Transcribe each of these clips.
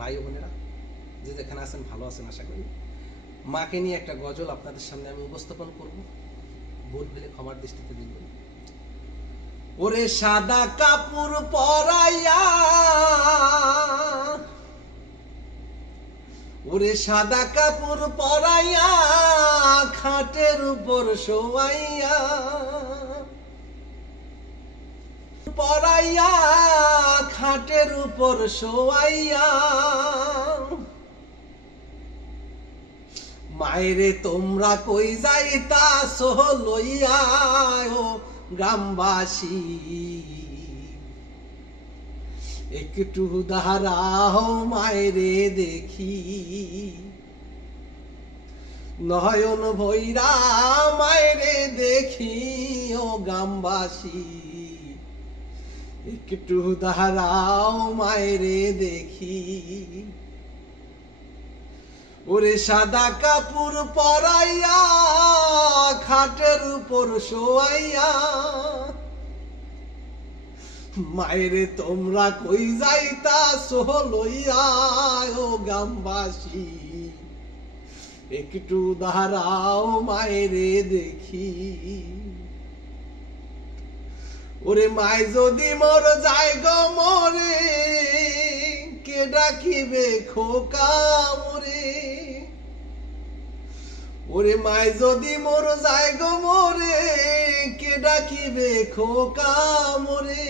ভাই ও বোনেরা যে যেখানে আছেন ভালো আছেন আশা করি। মাকে নিয়ে একটা গজল আপনাদের সামনে আমি উপস্থাপন করব, ভুল হলে ক্ষমার দৃষ্টিতে দেখবেন। ওরে সাদা কাপড় পরাইয়া, ওরে সাদা কাপড় পরাইয়া, খাটের উপর শোয়াইয়া, পরাইয়া খাটের উপর শোয়াইয়া, মায়েরে তোমরা কই যাইতাছো লইয়া ও গ্রামবাসী, একটু দাঁড়াও মায়েরে দেখি, নয়ন ভৈরা মায়েরে দেখি ও গ্রামবাসী, একটু দাঁড়াও মায়েরে দেখি। ওরে সাদা কাপড় পরাইয়া, খাটের উপর শোয়াইয়া, মায়েরে তোমরা কই যাইতাছো লইয়া ও গ্রামবাসী, একটু দাঁড়াও মায়েরে দেখি। ওরে মায় যদি মোর যায় গো মরে, কে ডাকিবে খোকা মোরে, ওরে মায় যদি মোর যায় গো মরে, কে ডাকিবে খোকা মোরে,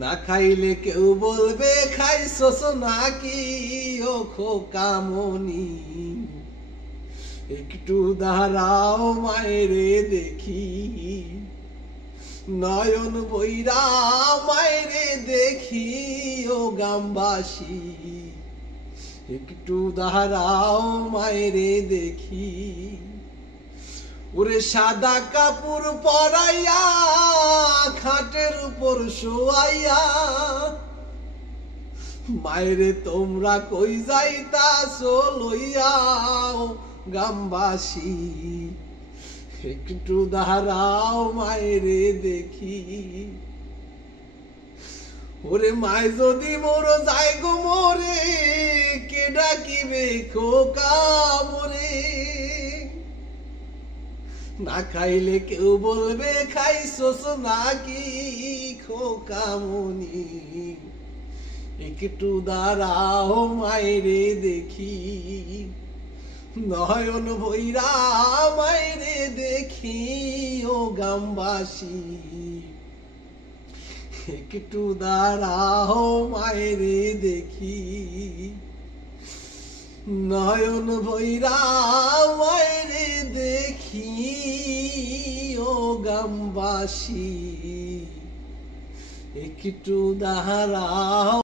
না খাইলে কেউ বলবে খাইছস নাকি ও খোকা মনি, একটু দাঁড়াও মায়েরে দেখি, নয়ন বইরা মায়েরে দেখি ও গ্রামবাসী, একটু দাঁড়াও মায়েরে দেখি। ওরে সাদা কাপড় পরাইয়া, খাটের উপর শোয়াইয়া, মায়েরে তোমরা কই যাইতাছো লইয়া ও গ্রামবাসী, একটু দাঁড়াও মায়েরে দেখি। ওরে মায় যদি মোর যায় গো মোরে, কে ডাকিবে খোকা মোরে, না খাইলে কেউ বলবে খাইছস নাকি খোকা মনি, একটু দাঁড়াও মায়েরে দেখি, নয়ন ভৈরা মায়েরে দেখি ও গ্রামবাসী, একটু দাঁড়াও মায়েরে দেখি, নয়ন ভৈরা মায়েরে দেখি ও গ্রামবাসী, একটু দাঁড়াও।